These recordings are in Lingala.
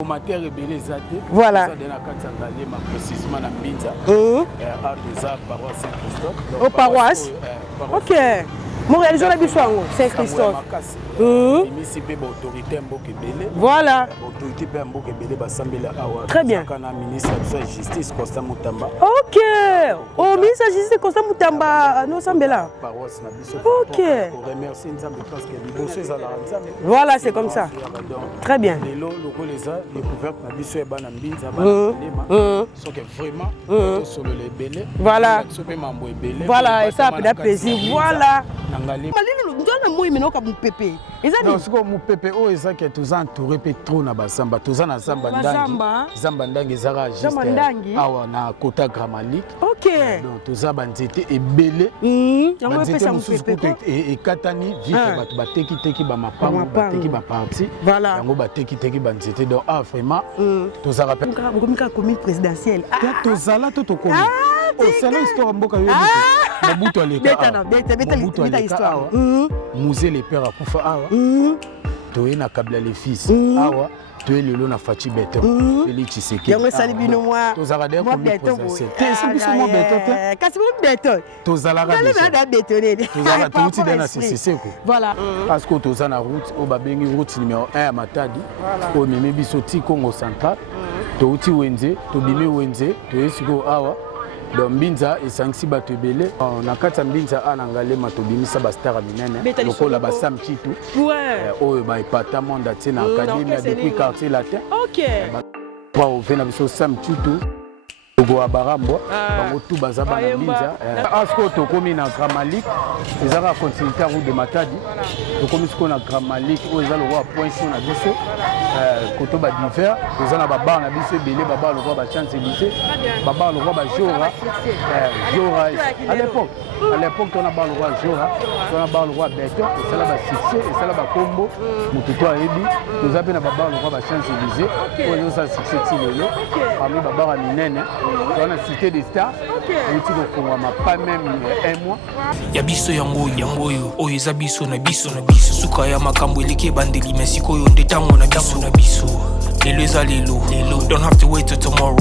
Commentaire rebelle zate. Voilà. Ça donne à Katsangalé, ma précisément à Binza. Paroisse Saint-Christophe. Aux paroisses. Ok. Mon réalisation l'habitude Saint-Christophe. Voilà. Très bien. Ok. Au ministre de la Justice, Constant Moutamba, nous sommes là. Ok. Voilà, c'est comme ça. Très bien. Voilà. Voilà, et ça a plaisir. Voilà. Non, c'est comme mon pépé, oh, c'est que tous entourés pe trop na basamba, tous en zamba ndangi, zamba ndangi zara juste. Ah na kota grammatique. Ok. Donc tous a banzete et belé. Banzete mususu et katani vite bateki ba mapango, bateki ba parti. Voilà. Yango bateki banzete donc ah vraiment tous a rappel. Comme commune présidentielle. Tous a là tout au oh, c'est l'histoire mboka yo. Mobutu aleka. Mobutu aleka. Musée les pères à Koufa Awa. Toé na Kabila les fils. Awa. Toé le long na Fachi Beto. Félix Tshisekedi. Yango salibi no moi. Tozalade ko Beto. C'est biso mo Beto te. Kasi mo Beto. Tozalaka biso. Tozalaka bétonné. Tozalaka touti dans la CCC ko. Voilà. Parce que tozana route au babengi route numéro 1 à Matadi. Au meme biso ti Congo central. Touti Wenze, tobimi Wenze, toé siko Awa. Donc Binza et Sanksi Batebele, on a quatre Binza à Nangale Matobimi Sabastar Minene, le la Bassam Chitou. Ouais. Oh, bah, pas ta monde à Tena Académie depuis quartier latin. Ok. Au Vénabiso Sam Chitou. Togo Abarambo, tout Bazaba Binza. Asko Tokomi na Gramalik, les Arabes continuent à route de Matadi. Tokomi ce qu'on a Gramalik, où ils ont le roi point sur la biso. Kotoba d'hiver, ils ont la baba na biso belé, baba le roi Champs-Élysées, baba le roi Jora. Jora à l'époque on a bas le roi Jora, on a bas le roi Beto, et ça là va succès, et ça là va combo, Mututo Ebi, nous avons la baba le roi Champs-Élysées, où ils ont ça succès Tilelo, parmi baba Minene. Dans la cité des stars, pas même un mois. Yabiso yango oyo zabiso na biso suka ya makambo eleke bandeli mesiko yo ndetango na biso lelo eza lelo don't have to wait till tomorrow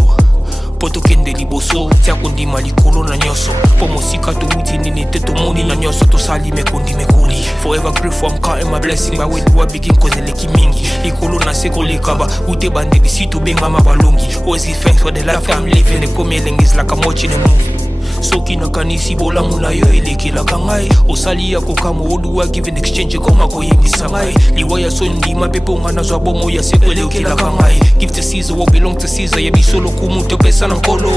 poto kende liboso tia kondima likolo na nyoso po mosika to wuti nini te to moni na nyoso to sali mekondi mekoli forever grateful I'm counting my blessing by way do I begin cause eleki mingi likolo na seko lekaba ute bandeli sito benga mabalongi always give thanks for the life I'm living the coming is like I'm watching a movie soki nakanisi bolamu na yo elekelaka ngai osali ya kokamo oduwa give in exchange koma koyebisa ngai liwa ya sondima mpe mpo nga nazwa bomo ya seko elekelaka ngai give to Caesar what belong to Caesar yebiso lokumu topesa na nkolo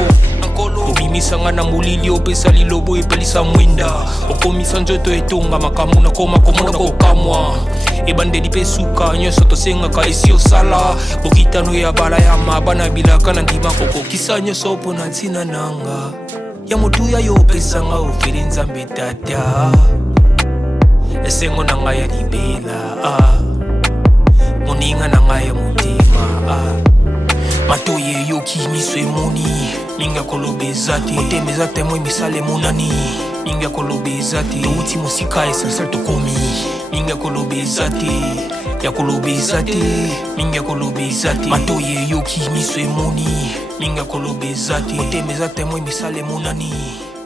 obimisa nga na molili opesa lilobo epelisa mwinda okomisa nzoto etonga makambo nakoma komona kokamwa ebandeli mpe suka nyonso tosengaka esi osala bokitano ya bala ya mabana bilaka na ndima kokokisa nyonso mpo na ntina nanga ya motuya yo pesanga ofeli nzambe tata esengo na ngai ya libela moninga na ngai ya motima matoye yoki miso emoni minga kolobeza te motema eza temo emisala emonani minga kolobeza te touti mosika essentiel tokomi minga kolobeza te ya kolobeza te minga kolobeza te matoye yoki miso emoni minga kolobeza te motema eza temo emisala emonani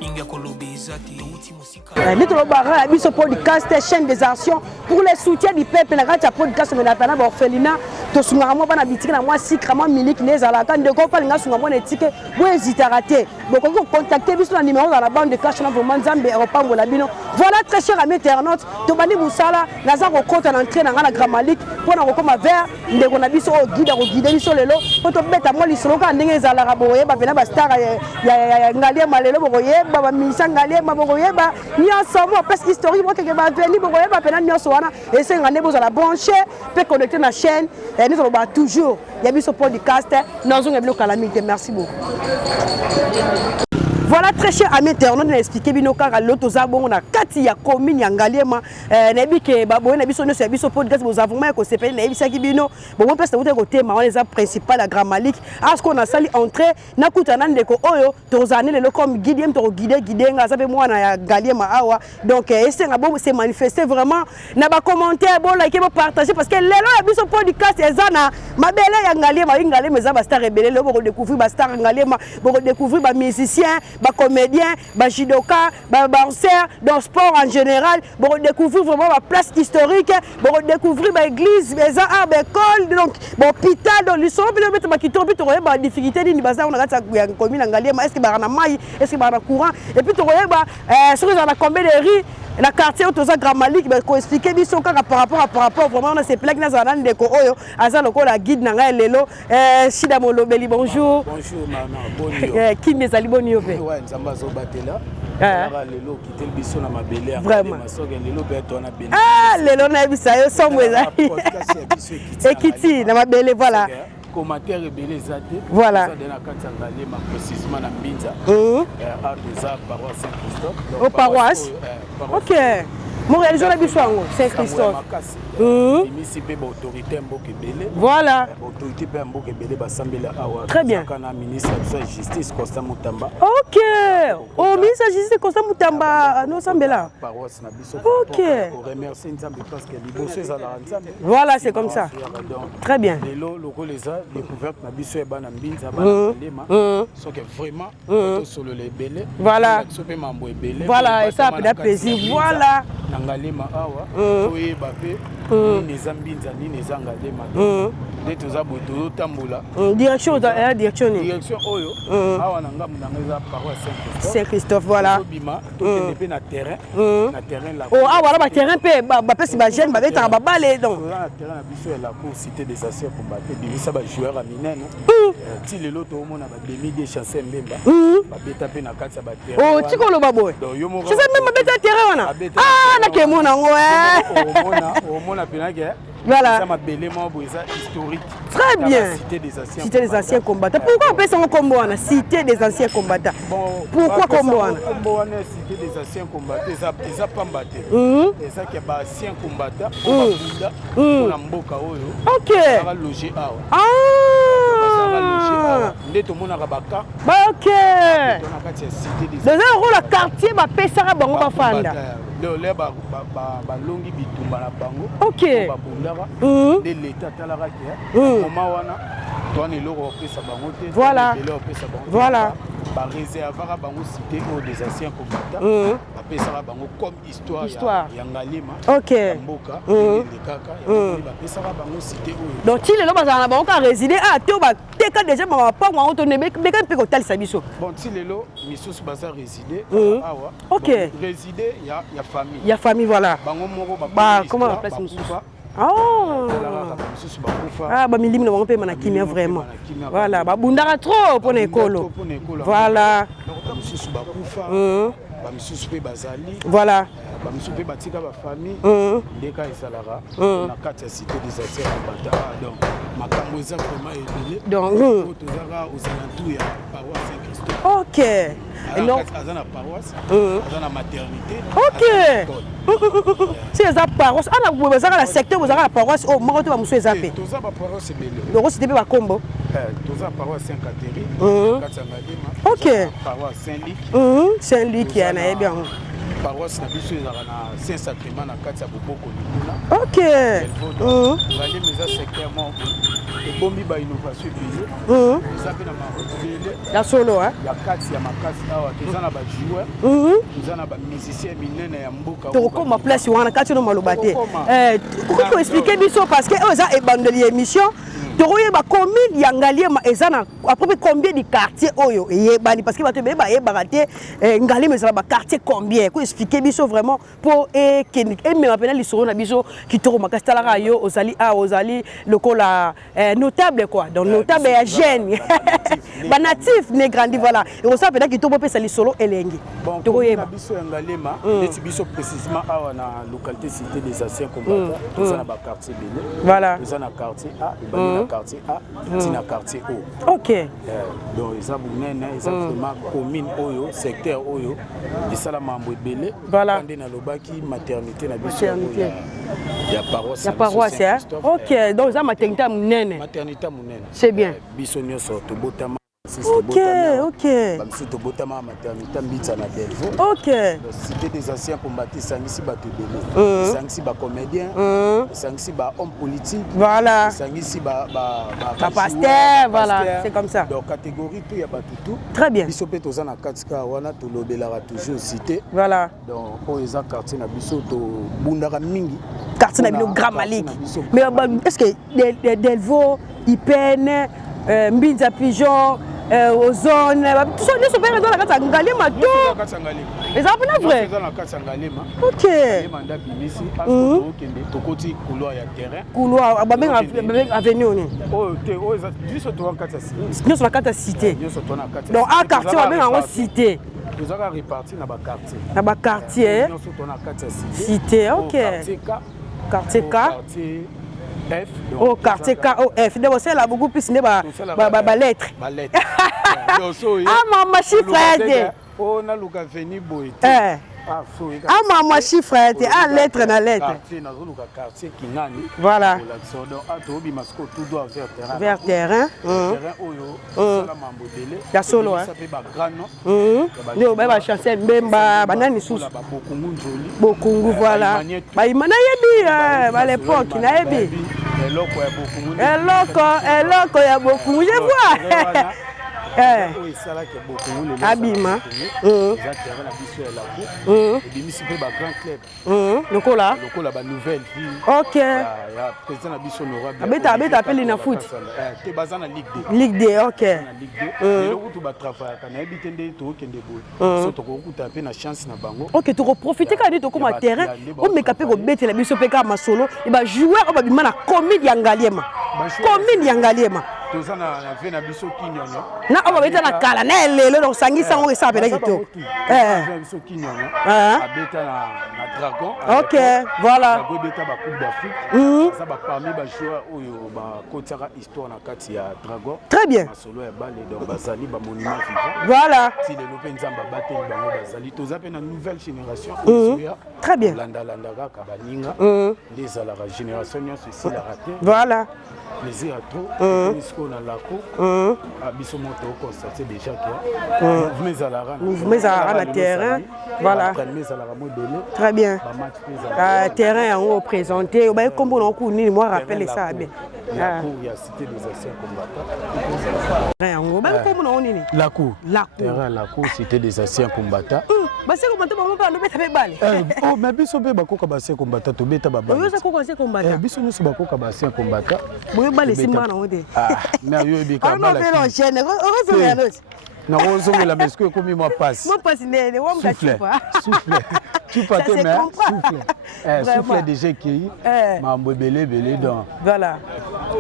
minga kolobeza te touti mosika Nito Lobara biso podcast chaîne des actions pour le soutien du peuple na kati ya podcast menatana ba orphelinat to sunga mo bana bitiki na moi sikra mo miniki nezala kan de ko palinga sunga mo netike bo hésitera te boko ko contacter biso na numéro dans la bande de cash na vraiment Nzambe eropango la bino voilà très cher amis internautes to bandi musala naza ko kota na entrée na ngana Gramalik pona ko koma vers ndeko na biso o guide ko guide biso lelo po to beta mo lisolo ka ndenge ezala ka boye ba pena ba star ya ngalie malelo boye ba misa ngalie ba boye ba ni ensemble parce historique moi que va venir boye ba pena nyonso wana et c'est ngane boza la brancher peut connecter na chaîne et nous allons toujours il y a biso podcast nous on a calamité merci beaucoup. Voilà, très cher ami internaute, on a expliqué bino kaka l'autre zabon na kati ya commune ya Ngaliema nabi ke babo na biso no service podcast vous avons même ko sepeli na bisaki bino bon peste vous ko tema on les a principal la Grand Malik à ce qu'on a sali entrée na kutana ndeko oyo tozane le comme guide to guide nga za be mwana ya Ngaliema awa donc essayer ngabo se manifester vraiment na ba commentaire bon like ba partager parce que lelo ya biso podcast ezana mabele ya Ngaliema za ba star rebelle le ko découvrir ba star Ngaliema ko découvrir ba musicien ba comédien, ba judoka, ba danseur, dans le sport en général, pour découvrir vraiment la place historique, pour découvrir ba église, les arts, école, donc bon hôpital, donc l'histoire puis mettre ma kito puis tu vois ba difficulté ni baza on a gata ya commune en Ngaliema, est-ce que ba na mai, est-ce que ba na courant et puis tu vois ba sur les a combien de riz la quartier autour de Grand Malik ko expliquer biso kaka par rapport vraiment on a ces plaques na zana ndeko oyo aza loko la guide na ngai lelo Shida Molobeli bonjour bonjour maman bonjour qui mes ali bonio pe ouais nzamba zo batela lelo kitel biso na mabele ya masoga lelo beto na bene lelo na bisa yo somweza ekiti na mabele voilà commentaire rebelle zate voilà ça donne à kati Ngaliema précisément na Mbinza à Doza paroisse Saint-Christophe au paroisse OK mon réalisation la biso Saint-Christophe ici pe ba autorité mboka ebele voilà autorité pe mboka ebele basambela awa très bien kana ministre de la justice Constant Mutamba OK au ministre de la justice Constant Mutamba no sambela paroisse na biso OK on remercie Nzambe parce que liboso ezala Nzambe voilà c'est comme ça très bien lelo loko les a découverte na biso e bana Mbinza bana Ngaliema so que vraiment solo le ebele voilà so pe mambo ebele voilà et ça fait plaisir voilà na Ngaliema awa toyeba pe ni Mbinza ni Ngaliema nde toza boye tozotambola direction oyo awa na ngambu na ngai eza paroisse Saint-Christophe voilà tobima tokende mpe na terrain la awa ba terrain mpe bapesi bajeune babetaka babale donc na terrain na biso ya la cour cité des anciens combattants bimisa bajoueur ya minene ti lelo toomona bademi de chancel mbemba babeta mpe na kati ya baterrain tika oloba boye chancel mbemba babeta terrain wana nakemona yango omona penake voilà ça mabele mo ça historique très bien cité des anciens combattants pourquoi on peut ça combo wana cité des anciens combattants pourquoi combo wana cité des anciens combattants ça pambate ça qui ba anciens combattants pour la mboka oyo OK ça loger awa nde tomonaka baka OK dans un rôle quartier bapesaka bango bafanda le balongi bitumba na bango OK babundaka nde leta atalaka ke moma wana toana eloko opesa bango te voilà voilà bareservaka bango cité oyo des anciens combattants bapesaka bango comme histoire ya Ngaliema OK mboka elekaka bapesaka bango cité oyo donc ti lelo bazala na bango ka résider te bateka déjà bamapango yango tonebeka mpe kotalisa biso bon ti lelo misusu baza résider awa OK résider ya famille voilà bango moko comment on place mususu bamilimi na bango mpe mana kimia vraiment voilà babundaka trop mpona ekolo voilà bamisusu bakufa bamisusu mpe bazali voilà bamisusu mpe batika bafamille ndeka ezalaka na kati ya cité des anciens combattants donc makambo eza vraiment ebele donc tozaka aux alentours ya paroisse Saint-Christophe OK aza na paroisse aza na maternité OK si eza paroisse ana bozaka na secteur bozaka na paroisse o moko to bamosusu eza mpe toza baparoisse ebele loko cité mpe bakombo toza paroisse Saint-Catherine kati ya Ngaliema OK paroisse Saint-Luc Saint-Luc ya nayebi yango paroisse na biso ezalaka na Saint-Sacrement na kati ya boboko likuna OK Ngaliema eza secteur moko ebombi bainnovation ebele eza mpe na mabele ya solo ya kati ya makasi awa toza na bajoueur toza na bamusicien minene ya mboka tokokoma place wana kati no maloba te koki koexplike biso parce que oyo eza ebandeli ya émission tokoyeba commune ya Ngaliema eza na apropos combien de quartier oyo eyebani parce que bato ebele bayebaka te Ngaliema ezala baquartier combien koexplike biso vraiment mpo emema mpena lisolo na biso kitoko makasi talaka yo ozali awa ozali lokola notable quoi donc notable ya jeune banatif ne grandi voilà ekosala mpena kitoko opesa lisolo elengi tokoyeba biso ya Ngaliema neti biso précisément awa na localité cité des anciens combattants toza na baquartier ebele voilà toza na quartier A quartier A tina quartier O. OK. Donc eza bunene eza vraiment commune oyo secteur oyo esala mambo ebele. Voilà. Kande na lobaki maternité na biso ya paroisse. La paroisse, hein? OK. Donc ça maternité munene. Maternité munene. C'est bien. Biso nyonso tobotama. OK, OK. Bamsu tobotama maternité mbitsa na Delvaux. OK. Cité des anciens combattants sangisi bato belé. Sangisi ba comédien, sangisi ba homme politique. Voilà. Sangisi ba pasteur, voilà, c'est comme ça. Donc catégorie tout ya bato tout. Très bien. Biso pe tozana katika wana to lobelaka toujours cité. Voilà. Donc o eza quartier na biso to bundaka mingi. Quartier na bino Grand Malik. Mais est-ce que Delvaux, Ipene, Mbinza Pigeon ozone tout ça nous sommes dans la carte Ngalema tout les appels vrai dans la carte Ngalema OK mandat bimisi asko kende tokoti couloir ya terrain couloir avenue on oh juste to en carte cité nous sur la carte cité donc à quartier on en cité nous avons réparti dans ba quartier nous sur la carte cité OK quartier K F au quartier KOF donc c'est là beaucoup plus ba lettre ba lettre ah maman chiffre oh na luka veni boy ah maman chiffre ah lettre na lettre quartier na zoluka quartier kinani voilà donc atobi masko tout doit vers terrain terrain oyo sala mambo délé ya solo ça fait ba grand non ndio ba chancer mbemba banani susu ba bokungu njoli bokungu voilà ba imana yebi à l'époque na yebi eloko ya bokungu eloko ya bokungu je vois abima lokola ba nouvelle vie OK ya président na biso honorable abeta appeli na foot te bazana ligue 2 OK lelo tu ba travailler kana ebitende to kende boy so to ko kuta pe na chance na bango OK to ko profiter ka to ko ma terrain o meka pe ko betela biso pe ka masolo e ba joueur o ba bima na commune ya Ngaliema tozana na ve na biso kinyonyo na o ba beta na kala na lelo donc sangisa ngo esa pela kito biso kinyonyo abeta na dragon OK voilà go beta ba coupe d'Afrique ça ba parmi ba joueurs oyo ba kotaka histoire na kati ya dragon très bien solo ya balle donc bazali ba monument vivant voilà si le lope nzamba batel bango bazali toza pe na nouvelle génération très bien landa kaka baninga les à la génération nyonso ici la raté voilà plaisir à trop qu'on a la cour biso moto constater déjà que mouvement à terrain voilà très bien terrain en haut présenté ba kombo na ko nini moi rappelle ça bien la cour il y a cité des anciens combattants la cour terrain la cour cité des anciens combattants basi combattants ba mpa lobeta be bale oh mais biso be bakoka ba anciens combattants to beta ba bale yo sa ko anciens combattants biso nyonso bakoka ba anciens combattants boyo bale simba na ode mais yo be ka bala na rozongela mesko komi moi passe nene wa mkachupa souffle te mais souffle déjà qui mambo belé donc voilà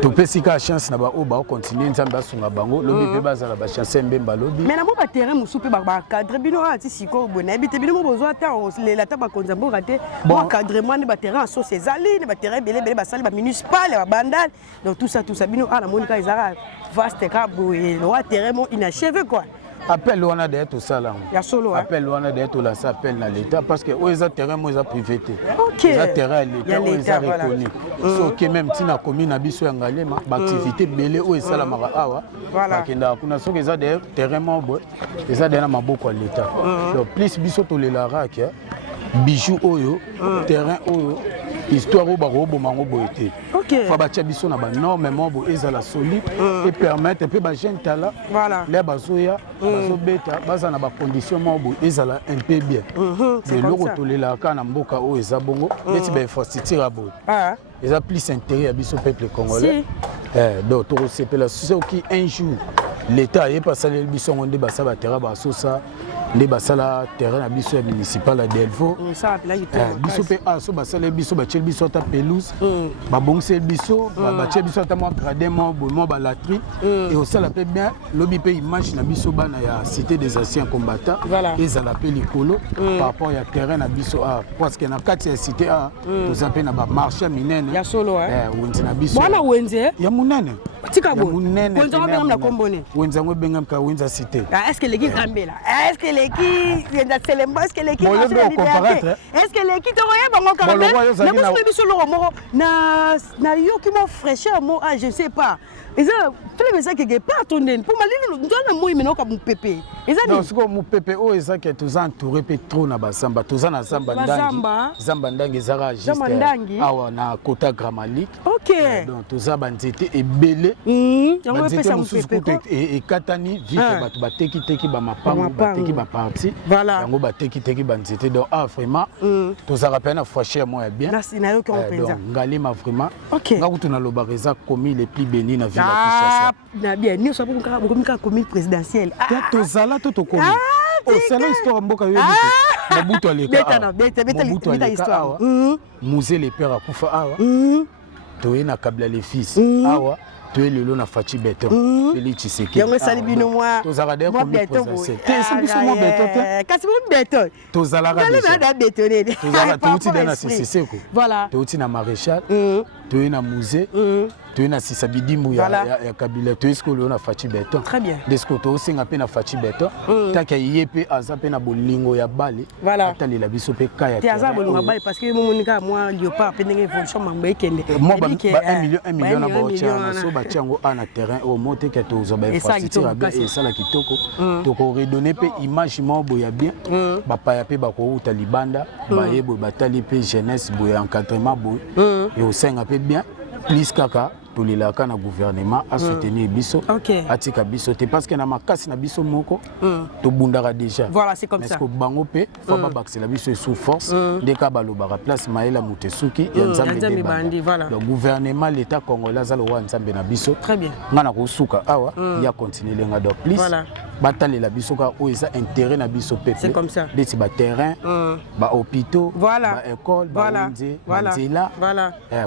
to pesika chance na ba o ba continuer nzamba sunga bango lobi pe bazala ba chance mbemba lobi mais na mo ba terrain musupe ba cadre bino ati siko bona bite bino mo bozo ata la ta ba konzambo raté mo cadrement ne ba terrain so cezali ne ba terrain belé ba sali ba municipal ba bandal donc tout ça bino ala monika izara vaste kabo et le terrain mo inachevé quoi appel wana de tout ça là ya solo appel wana de tout là ça appelle dans l'état parce que oza terrain mo za privé OK oza terrain l'état oza reconnu so que même tina commune na biso ya Ngalema ba activité belé o esala mara awa bakenda kuna so que za de terrain mo bo eza de na maboko ya l'état donc plus biso to le larak bijou oyo terrain oyo histoire au barobo mango boité OK fa ba tia biso na ba normalement bo ezala solide et permettre pe ba jeune tala voilà les bazoya bazo beta baza na ba condition mo bo ezala un peu bien de loko tolela ka na mboka o ezabongo neti ba infrastructure bo eza plus intérêt à biso peuple congolais donc to sepela ceux qui un jour l'état est passé le biso ngonde ba sa ba terra ba sosa nde basala terrain na biso ya municipal ya Delvaux biso pe aso basala biso batie biso ata pelouse babongisi biso batie biso ata mwa gradin mwa balatrie et osala pe bien lobi pe image na biso bana ya cité des anciens combattants ezala pe likolo par rapport ya terrain na biso parce que na kati ya cité toza pe na bamarché minene ya solo wenze na biso bwana wenze ya munene tika bo munene wenze ngo na kombone wenze ngo bengam ka wenze cité est-ce que l'équipe Kambela est-ce que l'équipe viendra Selembo est-ce que l'équipe est-ce que l'équipe toye bango Kambela na biso biso lo moko na yoki mo fraîcheur mo je sais pas ils ont fait les messages que pas attendre pour malino ndona moi meno ka mupepe non siko mupepe o eza que tous entouré pe trop na basamba tous na zamba ndangi ezaka juste awa na kota Gramalik donc tous a banzete ebele banzete mususu et katani vite batu bateki ba mapango bateki ba parti yango bateki banzete donc vraiment tous a rappelé na fraîcheur moi bien donc ngalima vraiment ngakutu na lobareza commis les plus bénis na ville ya Kinshasa na bien ni so bokomika commis présidentielle tozala to komi osala histoire mboka yo Mobutu aleka beta histoire musée les pères akufa awa toye na Kabila les fils awa toye lelo na Fachi Beton Félix Tshisekedi yango sali bino moi tozala de komi présidentielle te biso mo beton te kasi mo beton tozala ka betonné tozala touti na CCC ko voilà touti na maréchal toye na musée tu na sisa bidimbu ya Kabila tu esko le na Fachi Beton très bien desko to singa pe na Fachi Beton taka yepe aza pe na bolingo ya bale atali la biso pe kaya te aza bolingo ya bale parce que mo monika moi Léopard pe ndenge évolution mambo ekende mo ba 1 million na baocha na so ba tiango na terrain au monte que to zo ba infrastructure bien et ça la kitoko to ko redonner pe image mo boya bien ba pa ya pe ba ko uta libanda ba yebo batali pe jeunesse boya encadrement boy et au singa pe bien plus kaka tolelaka na gouvernement a soutenir biso atika biso te parce que na makasi na biso moko to bundaka déjà voilà c'est comme ça parce que bango pe fa ba bakse la biso sous force ndeka balobaka place Maëla Mutesuki ya Nzambe bandi voilà le gouvernement l'état congolais za lo wa Nzambe na biso très bien ngana ko suka awa ya continuer lenga donc plus batalela biso ka o eza intérêt na biso peuple c'est comme ça des ba terrain ba hôpitaux ba école ba wenze ba nzela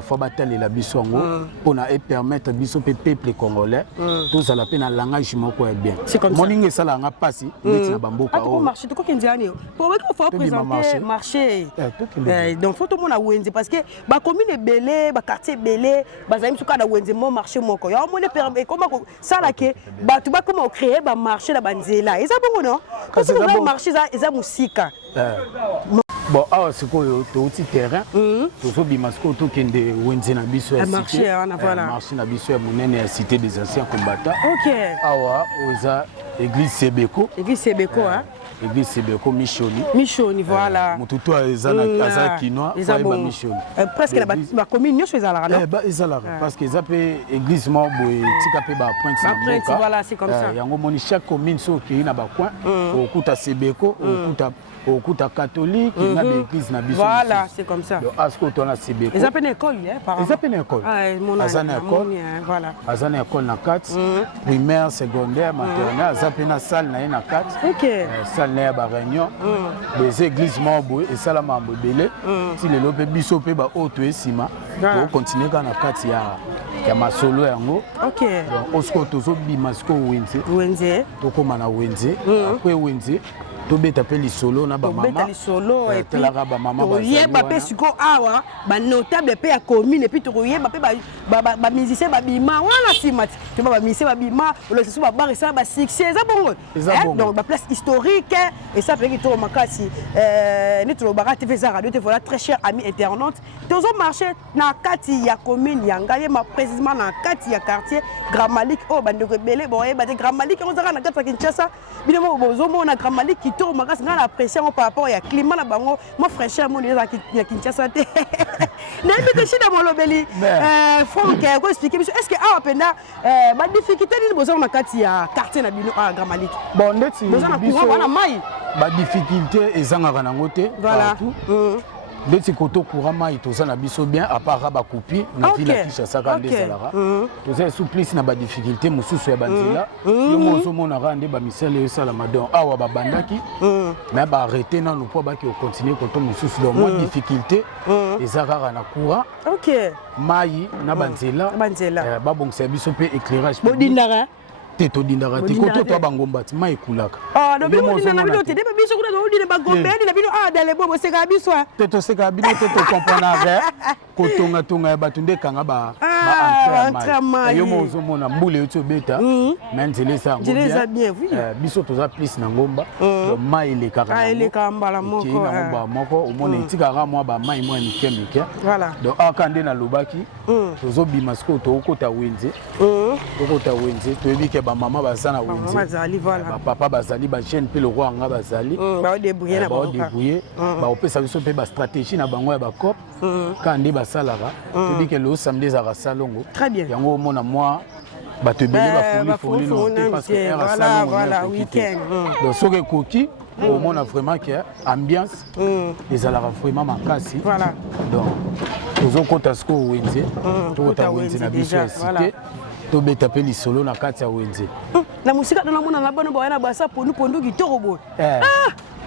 faut batalela biso ngo pona permettre biso peuple congolais tous à la peine langage moko bien moninga sala nga pasi ndeti na bamboka o marché to ko kendiani pour que faut présenter marché donc faut tout monde a wenze parce que ba commune belé ba quartier belé ba zaim suka na wenze mo marché moko ya mo ne permet comment ça là que ba tu ba comment créer ba marché la banzela eza bongo non parce que ba marché eza musika bon awa sikoyo touti terrain tozobima sikoyo tokende wenze na biso ya marché na biso ya monene ya cité des anciens combattants awa oza église Sebeko église Sebeko Michoni voilà mututu aza kinois foyeba Michoni presque la commune nyonso ezalaka non ezalaka parce que eza pe église mo boye tika pe ba pointe na mboka voilà c'est comme ça yango moni chaque commune so ki na ba coin okuta Sebeko okuta catholique na l'église na biso voilà c'est comme ça donc asko to na Sebeko ils appellent école par ils appellent école azana école voilà azana école na 4 primaire secondaire maternelle azapena salle na na 4 salle na ba réunion les églises mambo et sala mambo belé si le lope biso pe ba auto esima to continuer kana 4 ya masolo yango donc osko tozo bima sko wenze to koma na wenze après wenze tobeta pe lisolo na ba mama lisolo et puis telaka ba mama ba yeba pe siko awa ba notable pe ya commune et puis to yeba pe ba musicien ba bima wana simati to ba musicien ba bima le so ba bar ça ba succès ça bongo donc ba place historique et ça fait que to makasi ni to ba TV za radio te voilà très cher ami internaute tozo marché na kati ya commune ya ngaye ma précisément na kati ya quartier Gramalik o bande ko belé bon yeba te Gramalik on za na kati ya Kinshasa bino bozo mona Gramalik to makas ngana appréciation par rapport ya climat na bango mo fraîcheur mo ya Kinshasa te na mbete shida mo lobeli Franck ko expliquer est-ce que awa penda ba difficulté ni bozo na kati ya quartier na bino a Gramalik bon ndeti bozo na courant wana mai ba difficulté ezanga kana ngote voilà ndeti koto courant et toza na biso bien à part ba coupi na ville à Kinshasa quand des alara toza souplesse na ba difficulté mususu ya banzela yo mozo mona rande ba misele yo sala madon awa ba bandaki mais ba arrêter na lopo ba ki continuer koto mususu donc moins difficulté ezaka na courant mai na banzela ba bon service pe éclairage bodindaka teto dindaka te koto to bangomba ti mai kulaka no bino dindaka bino te debe biso kuna no dindaka bangomba ni na bino dale bobo seka biso teto seka bino teto comprendre kotonga tonga ya batunde kanga ba entraînement yo mozo mona mbule yo beta mais nzele sa bien biso toza plus na ngomba mai le kaka ele kambala moko na ngomba moko omona itikaka mwa ba mai mwa mike voilà donc akande na lobaki tozo bimasko to okota wenze to ebike ba mama bazana wenze bazali voilà ba papa bazali ba chaîne pe le roi nga bazali ba débrouiller na ba débrouiller ba opesa biso pe ba stratégie na bango ya ba cop kande basalaka to ebike le samedi za salongo très bien yango mona moi bato ebele bafuli non parce que voilà week-end donc soki ekoki omona vraiment que ambiance ezalaka vraiment makasi voilà donc tozokota sikoyo wenze tokota wenze na biso ya cité tobeta mpe lisolo na kati ya wenze na mosika to namona na bana bawaya na basa pondu kitoko boye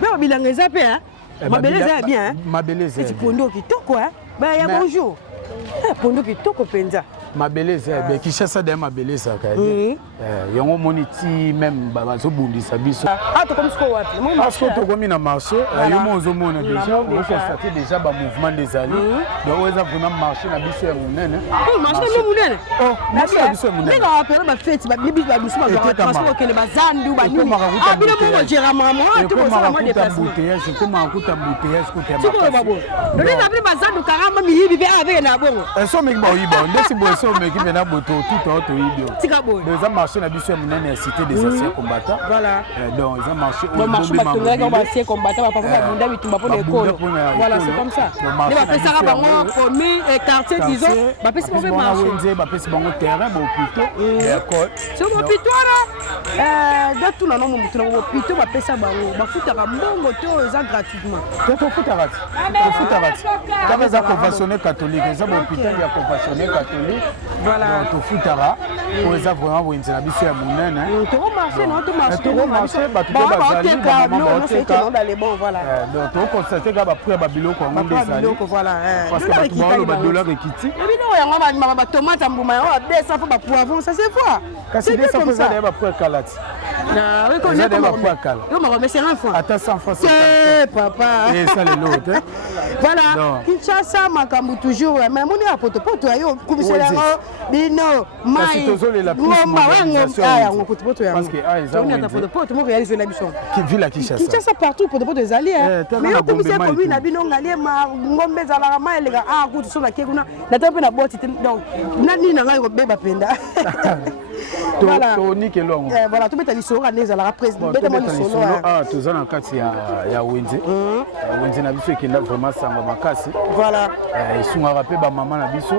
me babilanga eza mpe mabele eza ya bien mabele eza eti pondu kitoko baya bonjour pondu kitoko mpenza mabele eza bien Kinshasa d'ailleurs mabele ezalaka bien yango omoni ti même bazobundisa biso tokomi sikoyo wapi sikoyo tokomi na marché yo mo ozomona déjà okonstate déjà bamouvement ezali donc eza vraiment marché na biso ya monene marché na monene marché na biso ya monene ndenge bapena bafeti babiso bazwaka transport okende bazandu banini bino moko gera mamo tokosala mwa déplacement ekomaka kuta mbuteyage kuta sikoyo babo ndenge bino bazandu karamba miyibi mpe aveke na bongo esomeki baoyiba ndesi boye someki mpe na boto tuto toyibi tika boye eza marché na biso ya monene ya cité des anciens combattants voilà donc eza marché batongaka baancien combattants bapapa babunda bitumba mpona ekolo voilà c'est comme ça nde bapesaka bango commune quartier disons bapesi bango marché bapesi bango terrain bopito école so bopito wana nde tuna no momutu na bopito bapesa bango bafutaka mbongo to eza gratuitement tofutaka ti kaka eza conventionné catholique eza bopitali ya conventionné catholique tofutaka po eza vraiment wenze na biso ya monene tokomarché bato pe bazali donc tokonstate kaka baprix ya babiloko yango nde ezali parce que bato baoloba dollar ekiti ebino yango babimaka batomate ya mbuma yango babesa fo bapoivron ça c'est fois kasi desa fo eza daye baprix ya kala ti eza daye baprix ya kala ata 100 francs papa esa lelo te voilà Kinshasa makambo toujours mais moni ya potopoto yo kumisela yango bino mai ngomba yango potopoto yango toni ata potopoto moko réalise la biso ville à Kinshasa partout potopoto ezali mais yo kumisela commune na bino ngalie ngombe ezalaka mai elenga kutu so na kekuna nata mpe na boti donc nani na ngai kobeba penda voilà tobeta lisolo kande ezalaka beta mwa lisolo toza na kati ya wenze wenze na biso ekenda vraiment sango makasi voilà esungaka mpe bamama na biso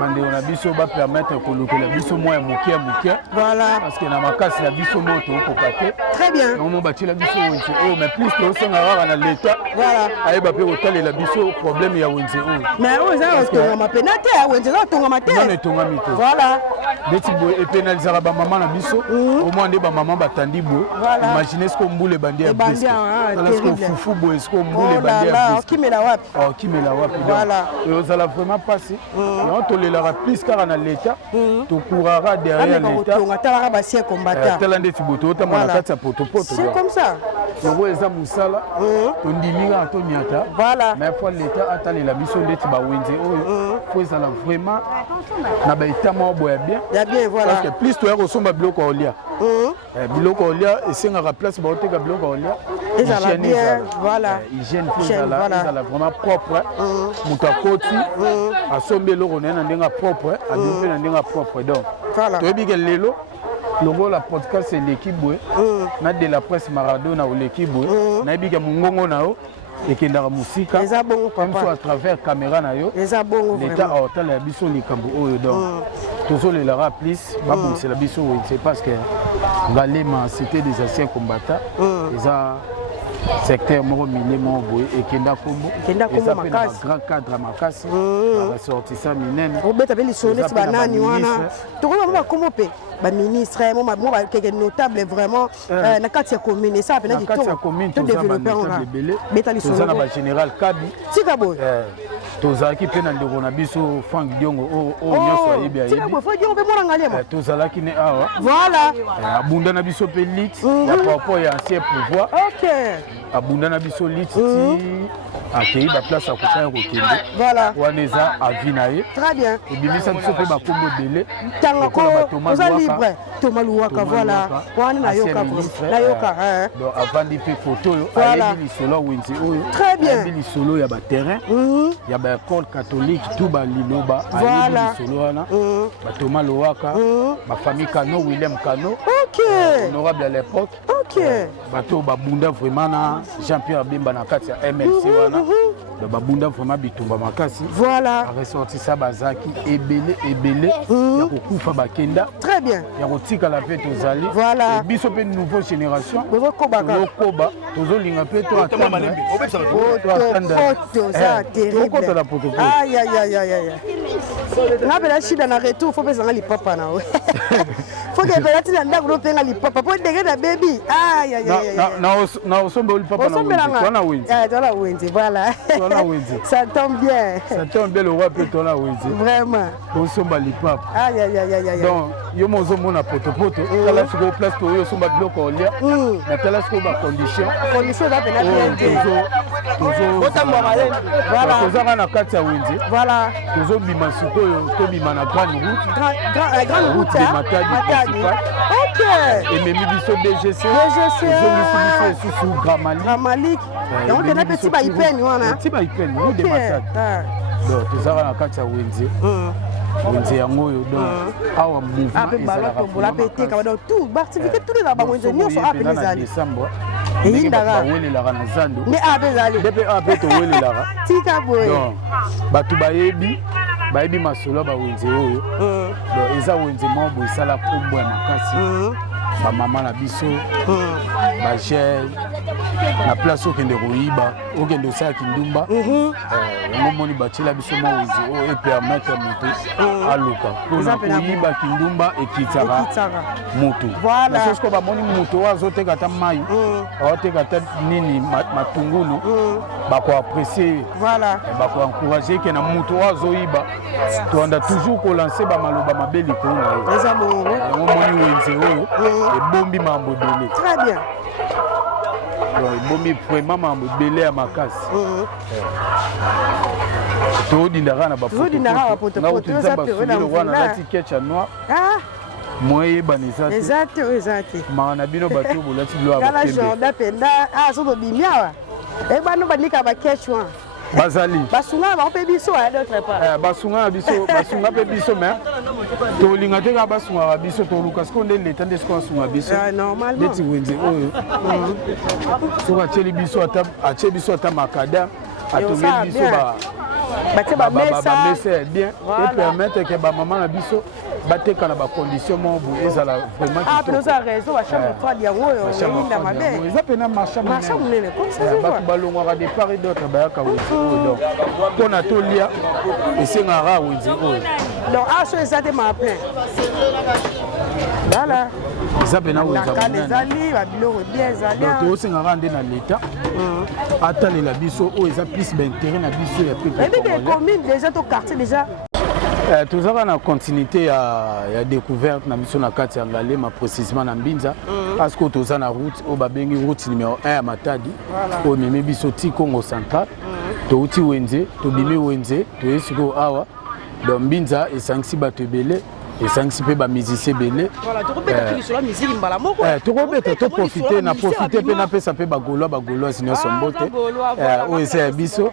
bandeko na biso bapermettre kolukela biso mwa ya moke voilà parce que na makasi na biso mo tookoka te très bien nomo batiela biso wenze oyo mais plus tosenga kaka na leta ayeba mpe kotalela biso problème ya wenze oyo mais oyo eza kotongama pena te wenze eza kotongama te nano etongami te voilà neti boye epenalizaka bamama na biso omwa nde bamama batandi boye imagine siko mbula ebandi ya briske tala siko fufu boye siko mbula ebandi ya briske okimela wapi donc ozala vraiment mpasi yango tolelaka plus kaka na leta tokuraka derrière leta tala ndeti boye tootama na kati ya potopoto yango eza mosala tondimi kaka toniata mais fois leta atalela biso ndeti bawenze oyo po ezala vraiment na baeta mwa boya bien parce que plus toya kosomba biloko ya kolia biloko ya kolia esengaka place baoteka biloko ya kolia hygiène po ezala vraiment propre moto akoti asombi eloko na ye na ndenge ya propre abimi mpe na ndenge ya propre donc toyebi ke lelo lokola podcast eleki boye na de la presse Maradona oleki boye nayebi ke mongongo na yo ekendaka mosika à travers caméra na yo leta otala ya biso likambo oyo donc tozolelaka plus babongisela biso oyo c'est parce que ngalema cité des anciens combattants eza secteur moko mine moko boye ekenda kombo kombo makasi grand cadre makasi ressortissant minene obeta pe lisolo ti banani wana tokoba mo bakombo pe baministre mo bakeke notable vraiment na kati ya commune esa pena to développer nga beta lisolo toza na bagénéral kabi tika boye tozalaki mpe na ndeko na biso Frank Diongo oyo nyonso ayebi ayebi tozalaki ne awa voilà abunda na biso mpe lit ya rapport ya ancien pouvoir abunda na biso lit ti akei baplace akoka ya kokende wana eza avi na ye ebimisa biso mpe bakombo ebele oza libre Thomas Louaka voilà wana nayoka avandi mpe koto oyo ayebi lisolo ya wenze oyo ayebi lisolo ya baterrain ya baécole catholique tu baliloba ayebi lisolo wana batoma Louaka bafamille Kano William Kano honorable à l'époque bato babunda vraiment na Jean-Pierre Bemba na kati ya MLC wana babunda vraiment bitumba makasi ressortissa bazaki ebele ya kokufa bakenda ya kotikala mpe tozali biso mpe nouveau génération tozokoba tozolinga mpe toatandetokotala protocole ngapela shida na retour fo pezanga lipapa na we fo kepela tina ndako nopenga lipapa po ndenge na bebi na osombe olipapa na wenze voilà ça tombe bien le roi peut tona wenze vraiment osomba lipapa donc yo mozomona potopoto tala siko place to yo somba biloko olia na tala siko ba condition za pena bien tozanga na kati ya wenze tozobima sikoyo tobima na grande route de Matadi principal ememi biso DGC ezomisi biso esusu Gramalik donc na petit ba ipeni wana petit ba ipeni route de Matadi donc tozanga na kati ya wenze yango oyo donc awa mouvement ezalaka peteka donc tout baactivité tous les bango nyonso apena ezali décembre eyindaka na zando nde ape ezali nde mpe ape towelelaka tika boye donc bato bayebi masolo ya bawenze oyo donc eza wenze moko boye esala kombo ya makasi bamama na biso bagel na place okende koyiba okende osalaki ndumba yango moni batiela biso mwa wenze oyo epermettre moto aluka mpona koyiba kindumba ekitaka motu nasosko bamoni moto oyo azoteka ata mai aoteka ata nini matungulu bakoaprecie bakoencourage eke na moto oyo azoyiba toanda toujours kolanse bamaloba mabe likolo na ye yango moni wenze oyo ebombi mambo ebele ebombi vraiment mambo ebele ya makasi todindaka na bapotowana lati kecha noir moyebana eza te maka na bino bato bolati bilo kala jordan penda so tobimi awa ebano bandika bakeche wana bazali basunga bango mpe biso d'autre part basunga mpe biso mais tolinga te kaka basungaka biso toluka siko nde leta nde siko asunga biso neti wenze oyo soki atie biso ata makada atongeli biso bamesa ya bien epermettre ke bamama na biso bateka na bacondition moko boye ezala vraiment eza pena marché monene bato balongwaka de part et d'autre bayaka wenze oyo donc mpona tolia esengaka wenze oyo donc aso eza te maplein voilà eza pena ezali babiloko bien ezali donc tosengaka nde na leta atalela biso oyo eza plus baintérêt na biso ya peuple commune déjà to quartier déjà tozaka na continuité ya découverte na biso na kati ya Ngalema précisément na Mbinza parce que toza na route oyo babengi route numéro 1 ya Matadi oyo ememi biso ti Congo central touti wenze tobimi wenze toye sikoyo awa donc Mbinza esangisi bato ebele esangisi mpe bamusicien ebele tokobeta toprofite na profite mpe napesa mpe bagauloise nyonso mbote oyo eza ya biso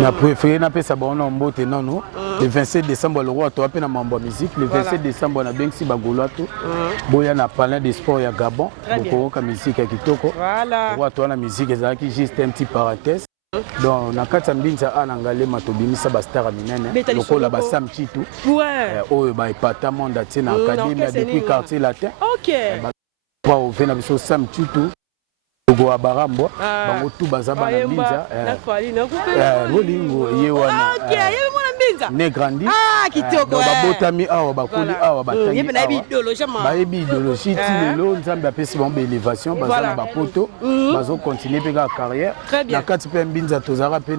na préféré napesa bango na mbote nano le 27 décembre le roi toa mpe na mambo ya musique le 27 décembre nabengisi bagaulois to boya na palais de sport ya Gabon bokoyoka musique ya kitoko roi toa na musique ezalaki juste un petit parenthèse donc na kati ya Mbinza a na Ngalema tobimisa bastar minene lokola basam chitu oyo baepata monde atie na académie depuis quartier latin ofe na biso sam chitu logo ya Barambo bango tout baza bana mbinza bolingo ye wana ne grandi babotami awa bakoli awa batangi bayebi idéologie ti lelo nzambe apesi bango baélévation baza na bapoto bazokontinue mpe kaka carrière na kati mpe mbinza tozalaka mpe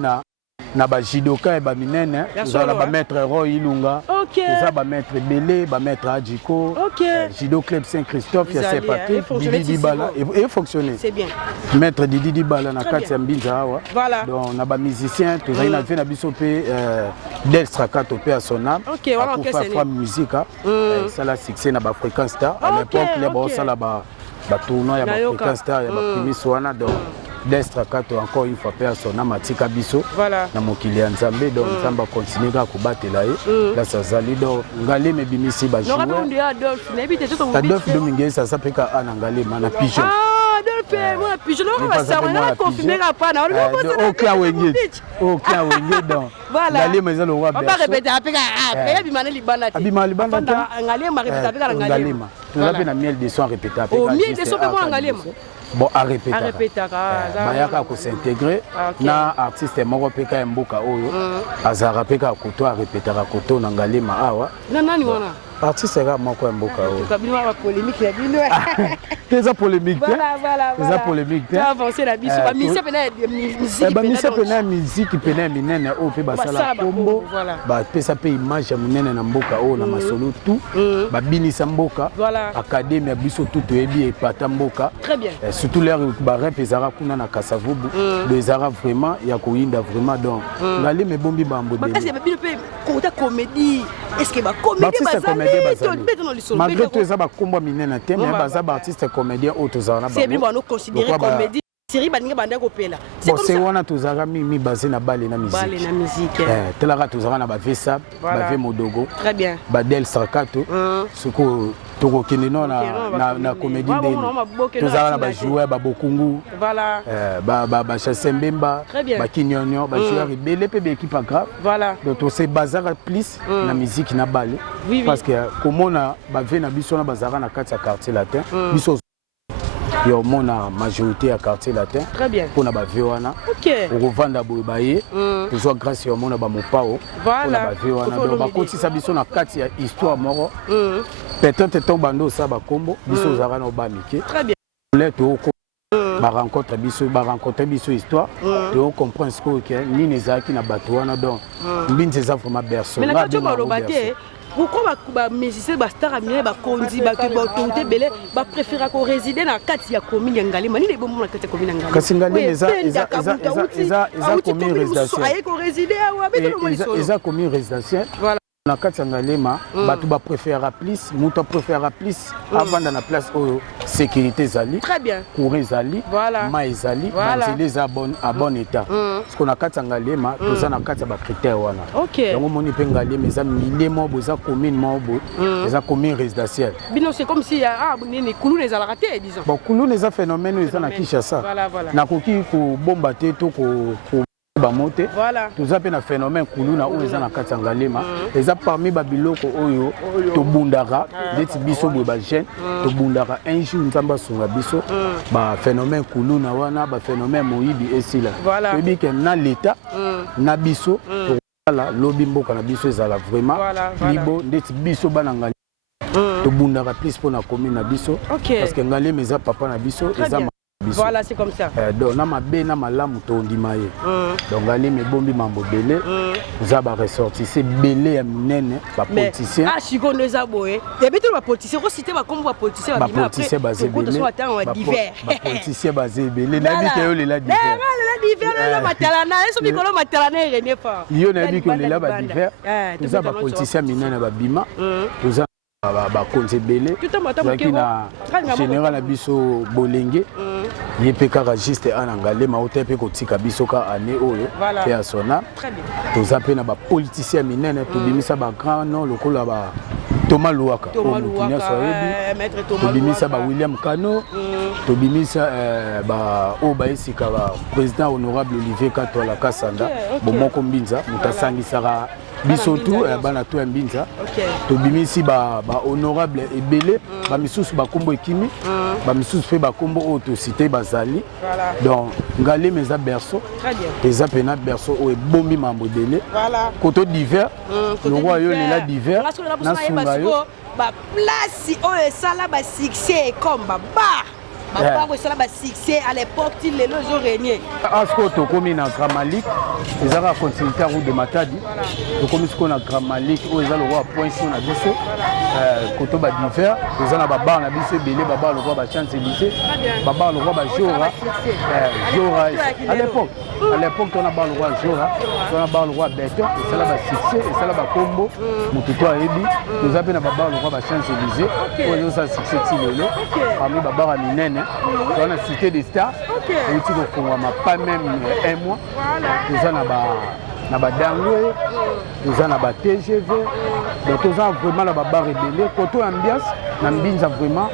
na bajidoka e baminene tozala bamaître Roy Ilunga toza bamaître Belé bamaître Adjiko Jido Club Saint-Christophe ya Saint Patrick Didi Dibala et fonctionner maître Didi Dibala na kati ya mbinza awa donc na bamusicien tozali na ve na biso mpe Del Strakato mpe ya son âme akufa femme musique esala succès na bafréquence star à l'époque les baosala batournoi ya bafréquence star ya baprimis wana donc Destrakato encore une fois père son âme atika biso na mokili ya Nzambe donc Nzambe continue ka kobatela ye la sazali donc Ngalema bimisi ba jouer Adolphe Dominguez ça s'appelle ka ana Ngalema na pigeon moi pigeon on va savoir confirmer pas na aucun wenge donc Ngalema za le roi berceau on va répéter après bimana libanda Ngalema répéter avec Ngalema tu as na miel de son répéter après miel de son comment Ngalema bon à répéter bayaka ko s'intégrer na artiste moko peka ya mboka oyo azara peka koto a répéter koto na Ngalema awa nani wana artiste ga moko ya mboka oyo kabino ba polémique ya bino teza polémique teza polémique tu avancer la biso ba mise pena musique pena minene o pe basala kombo ba pesa pe image ya minene na mboka oyo na masolo tout ba binisa mboka académie biso tout ebi e pata mboka très bien surtout l'air ba rap ezara kuna na Kasavubu ezara vraiment ya koinda vraiment donc Ngalema bombi bambo de kasi ba bino pe kota comédie est-ce que ba comédie malgré tout ça ba kombo minene te mais baza ba artiste comédien autozana ba c'est bien on considérer comédie série baninga banda kopela c'est comme ça c'est wana tozaka mi basé na balle na musique telaka tozaka na ba vesa ba ve modogo très bien ba Del Strakato soko toko kinino na comédie de tozaka na ba joueur ba bokungu voilà ba Chassembemba ba Kinyonyo ba joueur belé pe équipe grave voilà donc to c'est bazara plus na musique na balle parce que comment na ba ve na biso na bazara na kati ya quartier latin biso yo mona majorité à quartier latin très bien pour na ba vewana pour vendre boye toujours grâce yo mona ba mopao voilà ba vewana donc ba koti sa biso na kati ya histoire moko peut-être to bando sa ba kombo biso zara na ba mike très bien les to ba rencontre biso histoire de on comprend ce que ni nezaki na bato wana donc mbinze za vraiment berceau mais na quand tu vas pourquoi ba musicien ba star amie ba kondi ba autorité belé ba préférer ko résider na kati ya commune Ngalema ni bombo na kati ya commune Ngalema kasi Ngalema eza commune résidentielle eza commune résidentielle voilà na kati ya Ngalema bato ba préférer plus muto préférer plus avant dans la place oyo sécurité zali très bien courant zali voilà ma zali banzele za bon état parce qu'on a kati ya Ngalema toza na kati ya ba critères wana donc moni pe Ngalema eza milieu mo boza commune mo bo eza commune résidentielle bino c'est comme si nini kulu les ala raté disons bon kulu les phénomène eza na Kinshasa na koki ko bomba te to ko bamote toza pe na phénomène kuluna oyo eza na kati ya Ngalema eza parmi babiloko oyo tobundaka ndeti biso boye ba jeune tobundaka un jour Nzambe asunga biso ba phénomène kuluna wana ba phénomène moyibi esila toyebi ke na l'état na biso tokala lobi mboka na biso ezala vraiment libo ndeti biso bana Ngalema tobundaka plus mpona commune na biso parce que Ngalema eza papa na biso eza voilà c'est comme ça donc na mabe na malamu to ndima ye donc Ngalema bombi mambo belé za ba ressortissé belé ya minene ba politicien sikondo eza boye et bitu ba politicien ko citer ba kombo ba politicien ba bima après bazé belé ba politicien bazé belé na bi ke yo lela divers na matalana eso bikolo matalana René fa yo na bi ke lela ba divers za ba politicien minene ba bima toza ba konze belé zaki na général na biso bolenge ye pe kaka juste ana Ngalema ote pe kotika biso ka année oyo pe ya sona toza pe na ba politicien minene tobimisa ba grand nom lokola ba Thomas Louaka tobimisa ba William Kano tobimisa ba o ba esika ba président honorable Olivier Katola Kasanda bomoko mbinza mutasangisaka biso tout bana to ya mbinza tobimisi ba honorable ebele ba misusu ba kombo ekimi ba misusu pe ba kombo o to cité bazali donc Ngalema eza berceau eza pena berceau o ebombi mambo dele koto divers le roi yo lela divers na sunga yo ba place o esala ba succès comme ba bar ba ko sala ba succès à l'époque il les ont régné asko to komi na Gramalik ezaka continuité route de Matadi to komi ko na Gramalik o eza le roi point sur na biso koto ba divers eza na ba bar na biso belé ba bar le roi ba Champs-Élysées ba bar le roi ba Jora Jora à l'époque on a bar le roi Jora on a bar le roi Béton et ça là ba succès et ça là ba combo mututo ayebi nous avons na ba bar le roi ba Champs-Élysées o eza ça succès tilelo parmi ba bar minene dans la cité des stars et tu pas même un mois nous avons na Dangwe nous avons na TGV donc nous avons vraiment la bar rebelle côté ambiance na mbinza vraiment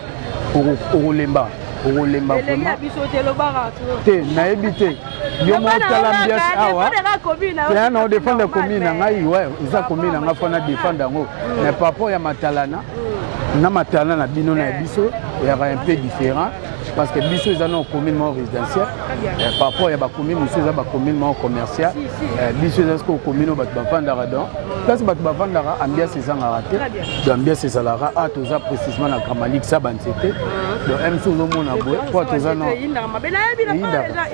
au lemba vraiment te na ebité yo monta l'ambiance awa c'est un défendre commune ngai ouais isa commune nga fona défendre ngo mais par rapport ya matalana na matalana na bino na biso il y a un peu différent parce que biso ils ont commune résidentielle par rapport à ba commune monsieur ils ont commune commerciale biso ils ont commune ba bavandara donc place ba bavandara ambiance ils ont raté l'ambiance ils ont raté à tous précisément na Gramalik ça banzete donc même sous au mona boy pour tous non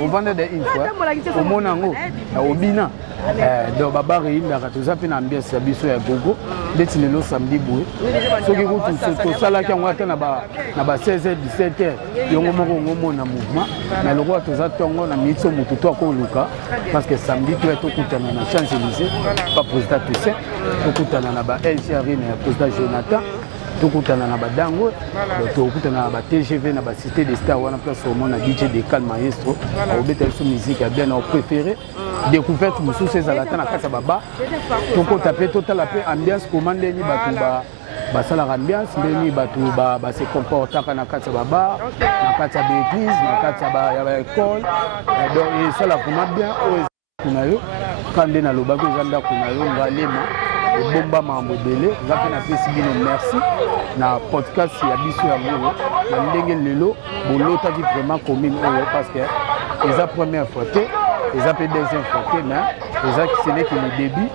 on vend des info au mona ngo au bina donc baba réinda tous ça pe na ambiance ya biso ya gogo deti lelo samedi boy so ki ko to sala ki ngata na ba 16h 17h yongo moko na mouvement mais le roi toza tongo na mitso mututo ko luka parce que samedi tu es to kutana na Champs-Élysées pas président Toussaint to kutana na ba LG Arena ya président Jonathan to kutana na ba Dango to kutana na ba TGV na ba cité des stars wana place au monde na DJ Decal maestro au betel sous musique a bien au préféré découverte musu ces alata na kasa baba to ko taper total appel ambiance commande ni ba basala ambiance ndeni batu ba se comportaka na kati ya bar na kati ya église na kati ya école donc ça la vraiment bien kuna yo kande na lobako zanda kuna yo Ngalema bomba mambo dele ngape na pesi bino merci na podcast ya biso ya ngolo na ndenge lelo bolota ki vraiment commune oyo parce que eza première fois eza pe deuxième fois mais eza ce n'est que le début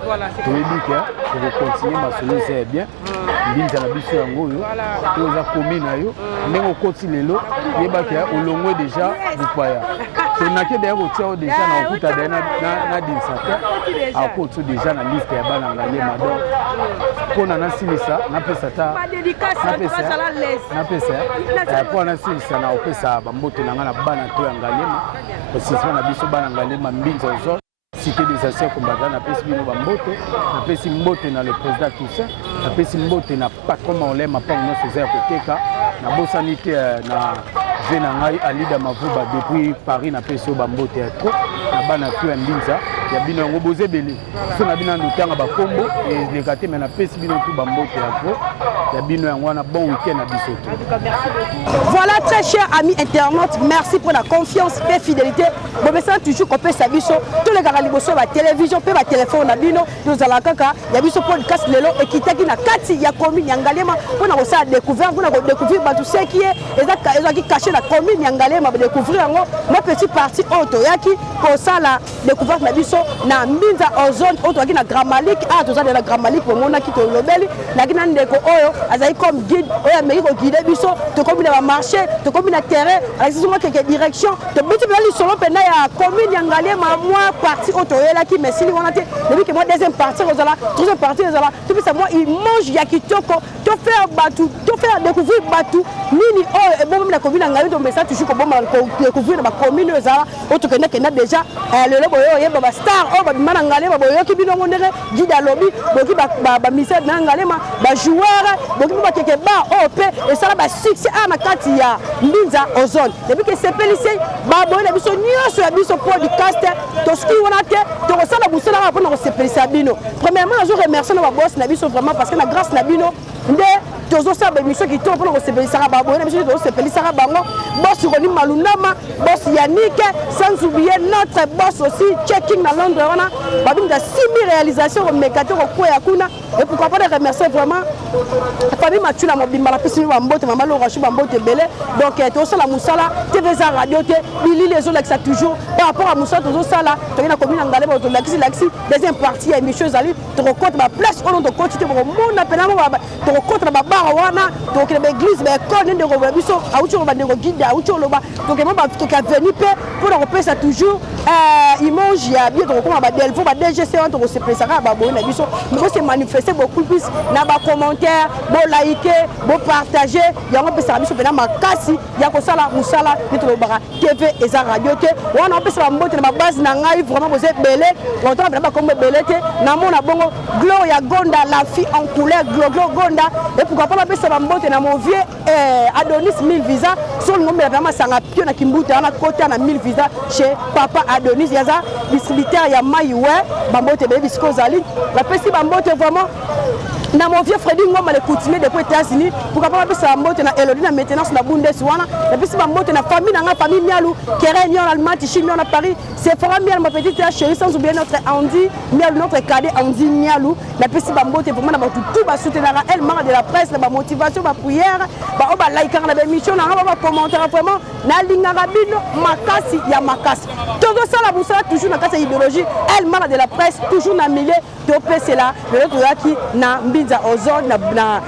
to ebi que pour continuer ma solo c'est bien mbinza na biso ya ngolo oza commune ayo ndenge okoti lelo yebaki olongwe déjà bupaya tonake d'ailleurs otio déjà na okuta na dinsata akoto déjà na liste ya bana Ngalema donc pona na silisa na pesa ta na pesa pona na silisa na opesa bambote na ngana bana to ya Ngalema aussi na biso bana Ngalema mbinza ozo cité des anciens combattants na pesi bino bambote na pesi mbote na le président Toussaint na pesi mbote na patron Ngalema pa no Césaire koteka na bosanité na vena ngai Alida Mavuba depuis Paris na pesi bambote ya trop na bana to ya mbinza ya bino yango bozebele so na bino ndutanga ba kombo et les gâtés mais na pesi bino tout bambote ya trop ya bino yango na bon week-end na biso tout. Voilà très chers amis internautes, merci pour la confiance et fidélité. Bon mais ça toujours qu'on peut sa biso tous les gars liboso ba télévision pe ba téléphone na bino nous ala kaka ya biso podcast lelo et kitaki na kati ya commune ya Ngalema pour na ça découvrir pour na découvrir ba tout ce qui est qui caché la commune ya Ngalema ba découvrir yango ma petite partie auto yaki pour ça la découverte na biso na mbinza ozone auto yaki na Gramalik to ça de la Gramalik pour mona ki to lobeli na kina ndeko oyo azai comme guide oyo ameki ko guider biso to commune ba marché to commune terrain avec moi quelques directions to biti bali solo pena ya commune ya Ngalema moi partie auto yaki mais si on a depuis que moi deuxième partie ozala troisième partie ozala tout ça moi il mange ya kitoko to faire batu to faire découvrir batu nini oh et bon la commune ya Ngalema mais ça toujours ko bon découvrir ba commune ozala auto kena déjà le lobo yo ba star oh ba mana Ngalema boyo ki bino ngondere guide lobby boki ba ministère na Ngalema ba joueur boki ba keke ba oh pe et ça ba succès à na kati ya mbinza ozone depuis que c'est pelissé ba boyo na biso nyonso ya biso podcast to ski wana te to ko sala busala ba pona ko se pelissé bino premièrement je remercie na boss na biso vraiment parce que la grâce na bino nde tozo sa ba mission qui tourne pour ko se pelissé ba boyo na biso to se pelissé bango boss Roni Malunama, boss Yannick, sans oublier notre boss aussi, checking dans Londres, on a 6000 réalisations au Mécateur au Koyakuna. Et pourquoi pas les remercier vraiment la famille Mathieu la mobimba la piscine Bambote, maman Laura Bambote Belé. Donc, tu as la Moussala, TVza Radio, Billy les autres, ça toujours. Par rapport à Moussala, tu as ça, tu as la commune en galère, tu as l'axi, deuxième partie, il y a une chose à lui, tu rencontres ma place, on te continue pour le monde, tu rencontres ma barre, donc l'église, mais quand on est de Robiso, à où tu vas de guide, à où tu vas, donc tu as venu pour le repérer ça toujours. Il mange, il y a bien, tu rencontres ma Delvo, ma DGC, on te repère ça, mais c'est manifesté beaucoup plus, na ba commentaire, bon liker, bon partager, il y a un peu de service sur ma casse, il y a que ça la Moussala, TV et ça radio, on a un peu de ma base, vraiment vous êtes belé, on entend vraiment comme belé, na mon abongo, Gloria Gonda, la fille en couleur, Gloria Gonda, et pourquoi pas un peu de mbote, na mon vieux Adonis 1000 visas, sur le nom de la vraiment ça n'a plus, na Kimboute, on a côté, on a 1000 visas chez Papa Adonis, il y a ça, distributeur, il y a Maïoué, Bambote, Baby Skozali, la petite Bambote vraiment. Na mon vieux Freddy Ngoma le coutumier depuis les États-Unis pour capable de faire monter na Elodie na maintenance na Bundeswana et puis si va monter na famille Mialou Keren en Allemagne Chimie en Paris c'est fera Mialou ma petite chérie sans oublier notre Andy Mialou notre cadet Andy Mialou la puis si va monter vraiment na tout va soutenir elle marre de la presse la motivation ma prière ba on va liker na émission na va commenter vraiment na linga rabino makasi ya makasi tout ça la Moussala toujours na case idéologie elle marre de la presse toujours na milieu de PC là le autre qui na Mbinza ozone na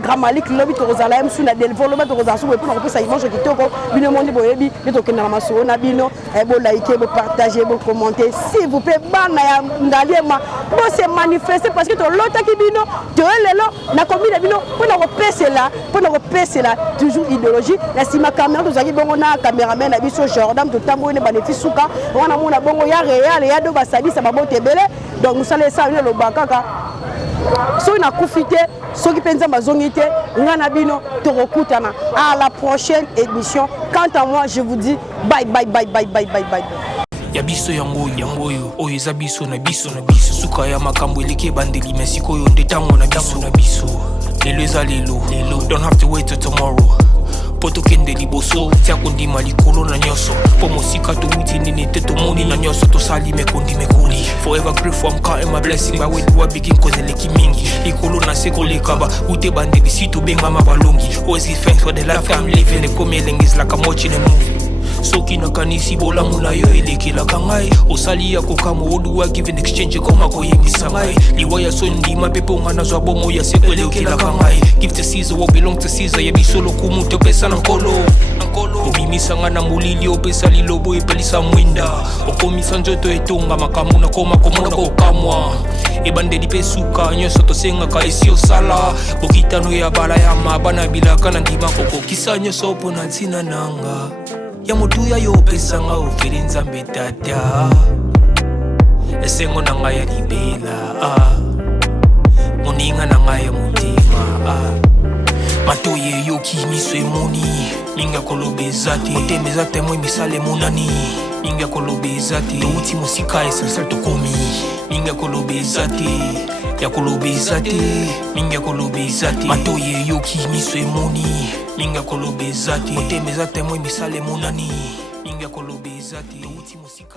Grand Malik lobby to Rosalem sous na développement de Rosasu et pour on peut ça image qui toko bino monde boyebi ni to kena maso na bino e bo liker bo partager bo commenter s'il vous plaît bana ya ngaliema bo se manifester parce que to lota ki bino to lelo na commune bino pour na repérer là toujours idéologie la sima caméra to zaki bongo na caméraman na biso Jordan to tambo ne bénéfice suka wana mona bongo ya réel ya do basadi sa babote belé donc nous allons ça le bakaka so na kufite so ki penza mazongite ngana bino to rekutana à la prochaine émission. Quant à moi je vous dis bye bye bye bye bye bye bye. Ya biso yangoyo oyo eza biso na biso suka ya makambo eleke bandeli mesiko yo ndetango na biso lelo eza lelo don't have to wait till tomorrow poto kende liboso tia kondima likolo na nyoso po mosika to wuti nini te to moni na nyoso to sali mekondi mekoli forever grateful I'm counting my blessing but when you are begin cause eleki mingi likolo na seko lekaba ute bandeli si to benga mabalongi always give thanks for the life I'm living the coming is like I'm watching a movie soki nakanisi bolamu na yo elekelaka ngai osali ya kokamo oduwa give in exchange koma koyebisa ngai liwa ya so ndima pepe onga nazwa bomo ya seko elekelaka ngai give to Caesar what belong to Caesar ya biso lokumu topesa na nkolo obimisa nga na molili opesa lilobo epelisa mwinda okomisa nzoto etonga makambo na koma komona kokamwa ebandeli pe suka nyonso tosengaka esi osala bokitano ya bala ya mabana bilaka na ndima kokokisa nyonso mpo na ntina nanga ya motuya yo pesanga ofeli nzambe tata esengo na ngai ya libela moninga na ngai ya motima matoye yoki miso emoni minga kolobeza te motema eza temoi misala emonani minga kolobeza te touti mosika essentiel tokomi minga kolobeza te ya kolobeza te minga kolobeza te matoye yoki miso emoni minga kolobeza te motema eza temoi misala emonani minga kolobeza te touti mosika